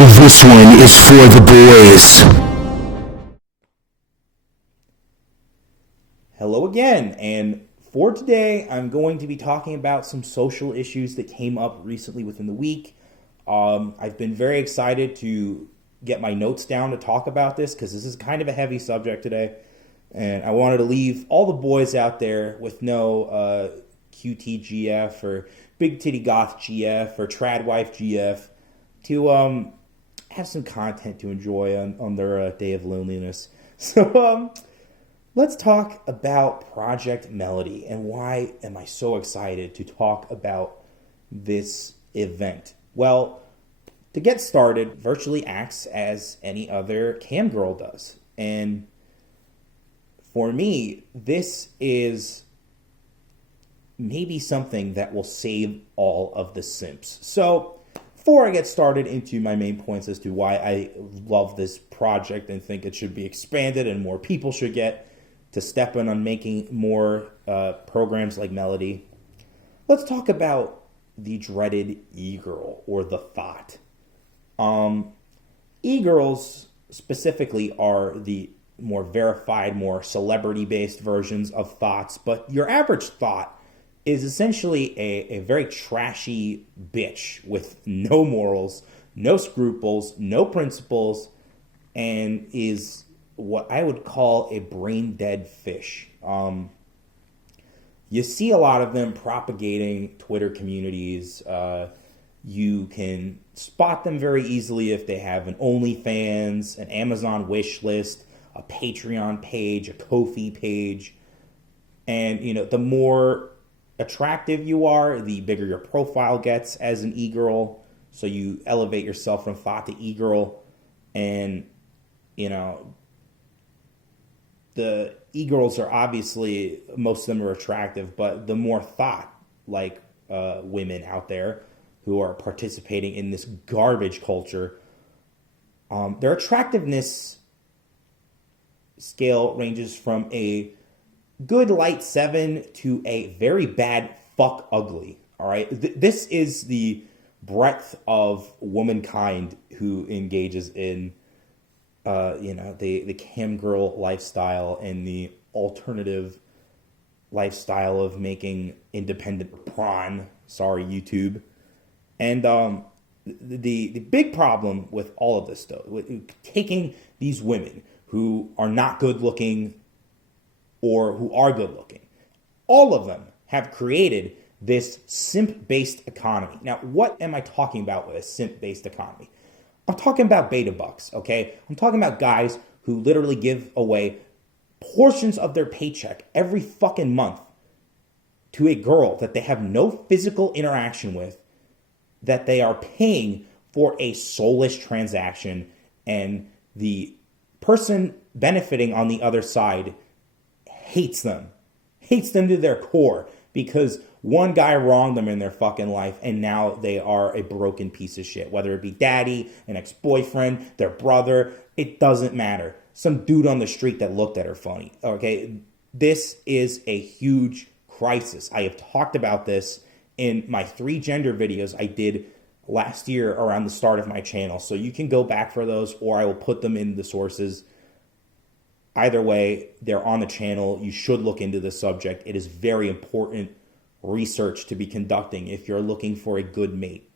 This one is for the boys. Hello again, and for today, I'm going to be talking about some social issues that came up recently within the week. I've been very excited to get my notes down to talk about this because this is kind of a heavy subject today, and I wanted to leave all the boys out there with no QTGF or Big Titty Goth GF or Trad Wife GF to have some content to enjoy on their day of loneliness. So, let's talk about Project Melody and why am I so excited to talk about this event. Well, to get started, Virtually acts as any other cam girl does. And for me, this is maybe something that will save all of the simps. So, before I get started into my main points as to why I love this project and think it should be expanded and more people should get to step in on making more programs like Melody, let's talk about the dreaded e-girl or the thought. E-girls specifically are the more verified, more celebrity-based versions of thoughts, but your average thought is essentially a very trashy bitch with no morals, no scruples, no principles, and is what I would call a brain-dead fish. You see a lot of them propagating Twitter communities. You can spot them very easily if they have an OnlyFans, an Amazon wish list, a Patreon page, a Ko-fi page. And, you know, the more attractive you are, the bigger your profile gets as an e-girl. So you elevate yourself from thought to e-girl. And, you know, the e-girls are obviously, most of them are attractive, but the more thought like women out there who are participating in this garbage culture, their attractiveness scale ranges from a good light 7 to a very bad fuck ugly. All right. This is the breadth of womankind who engages in, the cam girl lifestyle and the alternative lifestyle of making independent prawn. Sorry, YouTube. And the big problem with all of this, though, with taking these women who are not good looking or who are good looking, all of them have created this simp-based economy. Now, what am I talking about with a simp-based economy? I'm talking about beta bucks, okay? I'm talking about guys who literally give away portions of their paycheck every fucking month to a girl that they have no physical interaction with, that they are paying for a soulless transaction, and the person benefiting on the other side hates them to their core because one guy wronged them in their fucking life and now they are a broken piece of shit. Whether it be daddy, an ex-boyfriend, their brother, it doesn't matter. Some dude on the street that looked at her funny. Okay, this is a huge crisis. I have talked about this in my 3 gender videos I did last year around the start of my channel. So you can go back for those or I will put them in the sources. Either way, they're on the channel. You should look into the subject. It is very important research to be conducting if you're looking for a good mate.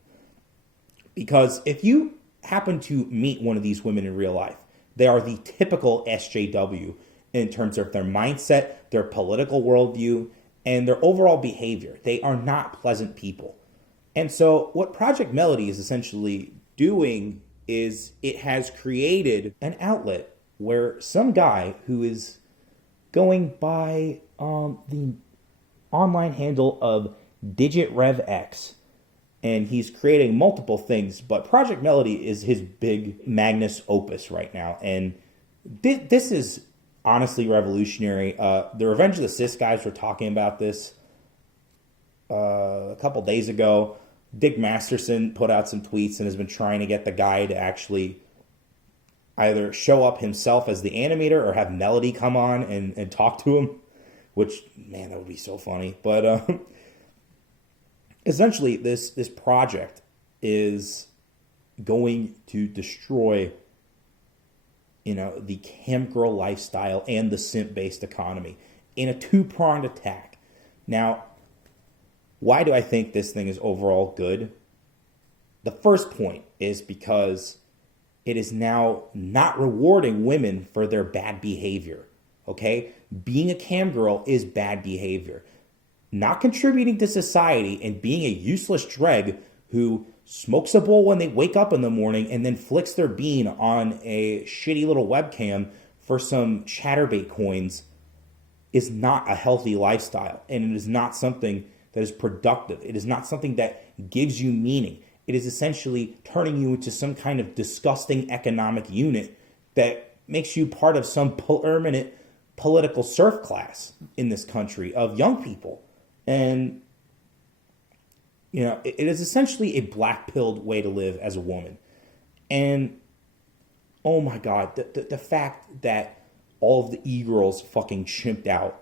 Because if you happen to meet one of these women in real life, they are the typical SJW in terms of their mindset, their political worldview, and their overall behavior. They are not pleasant people. And so what Project Melody is essentially doing is it has created an outlet where some guy who is going by the online handle of DigitRevX, and he's creating multiple things, but Project Melody is his big magnus opus right now, and this is honestly revolutionary. The Revenge of the Cis guys were talking about this a couple days ago. Dick Masterson put out some tweets and has been trying to get the guy to actually either show up himself as the animator or have Melody come on and talk to him, which, man, that would be so funny. But essentially, this project is going to destroy, the cam girl lifestyle and the simp-based economy in a two-pronged attack. Now, why do I think this thing is overall good? The first point is because it is now not rewarding women for their bad behavior. Okay? Being a cam girl is bad behavior. Not contributing to society and being a useless dreg who smokes a bowl when they wake up in the morning and then flicks their bean on a shitty little webcam for some chatterbait coins is not a healthy lifestyle. And it is not something that is productive. It is not something that gives you meaning. It is essentially turning you into some kind of disgusting economic unit that makes you part of some permanent political serf class in this country of young people. And, it is essentially a black-pilled way to live as a woman. And, oh my God, the fact that all of the e-girls fucking chimped out,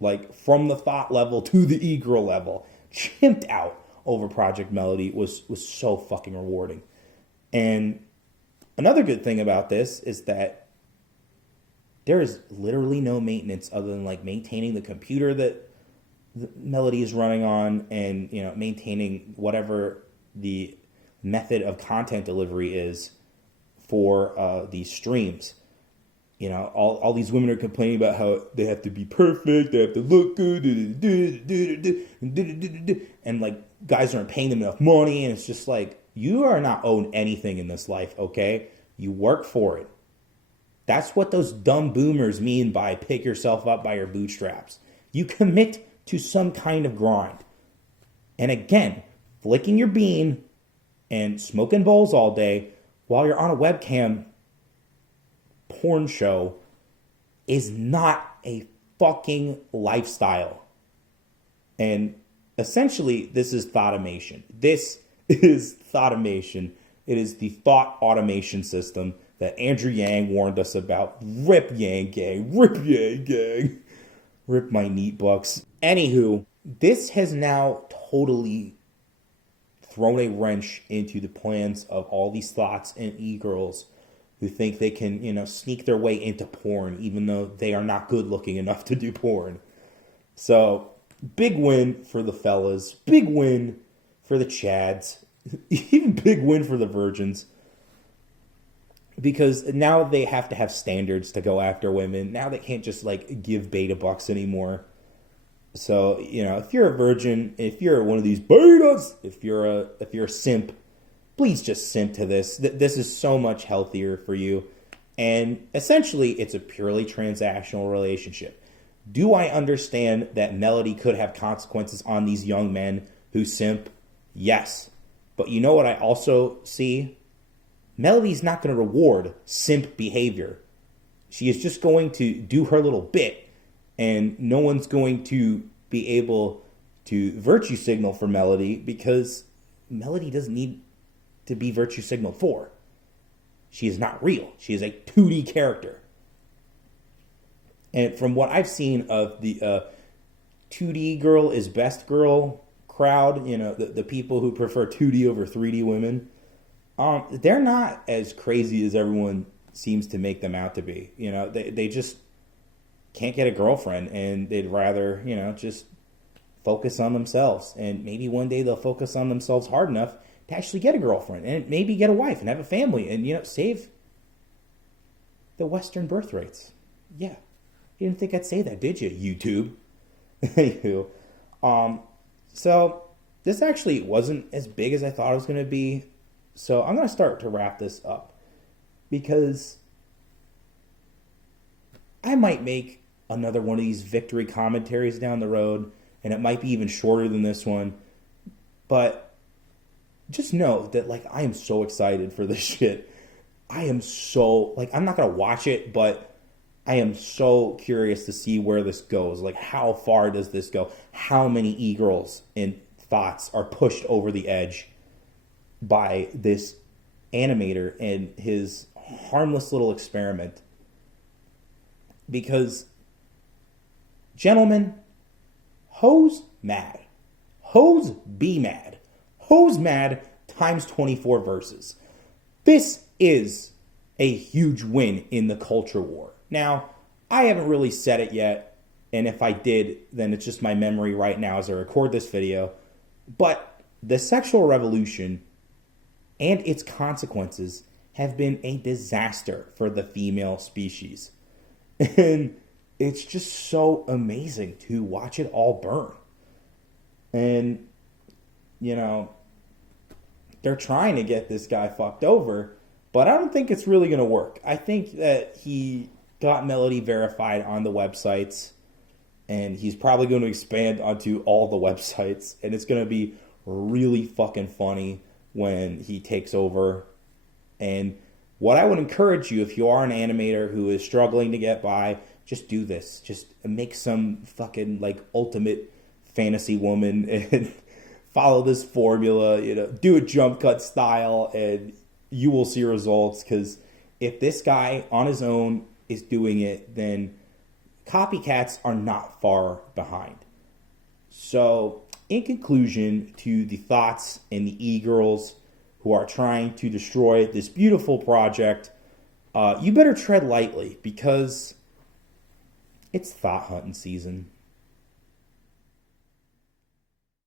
like from the thought level to the e-girl level, chimped out over Project Melody was so fucking rewarding. And another good thing about this is that there is literally no maintenance other than like maintaining the computer that the Melody is running on and, maintaining whatever the method of content delivery is for these streams. All these women are complaining about how they have to be perfect, they have to look good, and like guys aren't paying them enough money, and it's just like, you are not owed anything in this life, okay? You work for it. That's what those dumb boomers mean by pick yourself up by your bootstraps. You commit to some kind of grind. And again, flicking your bean and smoking bowls all day while you're on a webcam porn show is not a fucking lifestyle. And essentially, this is thoughtomation. This is thoughtomation. It is the thought automation system that Andrew Yang warned us about. Rip Yang Gang. Rip Yang Gang. Rip my neat bucks. Anywho, this has now totally thrown a wrench into the plans of all these thoughts and e-girls who think they can, sneak their way into porn, even though they are not good looking enough to do porn. So, big win for the fellas. Big win for the Chads. Even big win for the virgins. Because now they have to have standards to go after women. Now they can't just, give beta bucks anymore. So, if you're a virgin, if you're one of these betas, if you're a simp, please just simp to this. This is so much healthier for you. And essentially, it's a purely transactional relationship. Do I understand that Melody could have consequences on these young men who simp? Yes. But you know what I also see? Melody's not going to reward simp behavior. She is just going to do her little bit, and no one's going to be able to virtue signal for Melody because Melody doesn't need to be virtue signaled for. She is not real. She is a 2D character. And from what I've seen of the 2D girl is best girl crowd, the people who prefer 2D over 3D women, they're not as crazy as everyone seems to make them out to be. They just can't get a girlfriend, and they'd rather, just focus on themselves. And maybe one day they'll focus on themselves hard enough to actually get a girlfriend and maybe get a wife and have a family and, save the Western birth rates. Yeah. You didn't think I'd say that, did you, YouTube? Anywho, so this actually wasn't as big as I thought it was going to be. So I'm going to start to wrap this up because I might make another one of these victory commentaries down the road, and it might be even shorter than this one. But just know that, I am so excited for this shit. I am so, I'm not going to watch it, but I am so curious to see where this goes. How far does this go? How many e-girls and thoughts are pushed over the edge by this animator and his harmless little experiment? Because, gentlemen, hoes mad. Hoes be mad. Hoes mad times 24 verses. this is a huge win in the culture war. Now, I haven't really said it yet, and if I did, then it's just my memory right now as I record this video. But the sexual revolution and its consequences have been a disaster for the female species. And it's just so amazing to watch it all burn. And, you know, they're trying to get this guy fucked over, but I don't think it's really going to work. I think that he got Melody verified on the websites, and he's probably going to expand onto all the websites, and it's going to be really fucking funny when he takes over. And what I would encourage you, if you are an animator who is struggling to get by, just do this. Just make some fucking like ultimate fantasy woman and follow this formula, you know, do a jump cut style, and you will see results. Because if this guy on his own is doing it, then copycats are not far behind. So, in conclusion to the thoughts and the e-girls who are trying to destroy this beautiful project, you better tread lightly, because it's thought hunting season.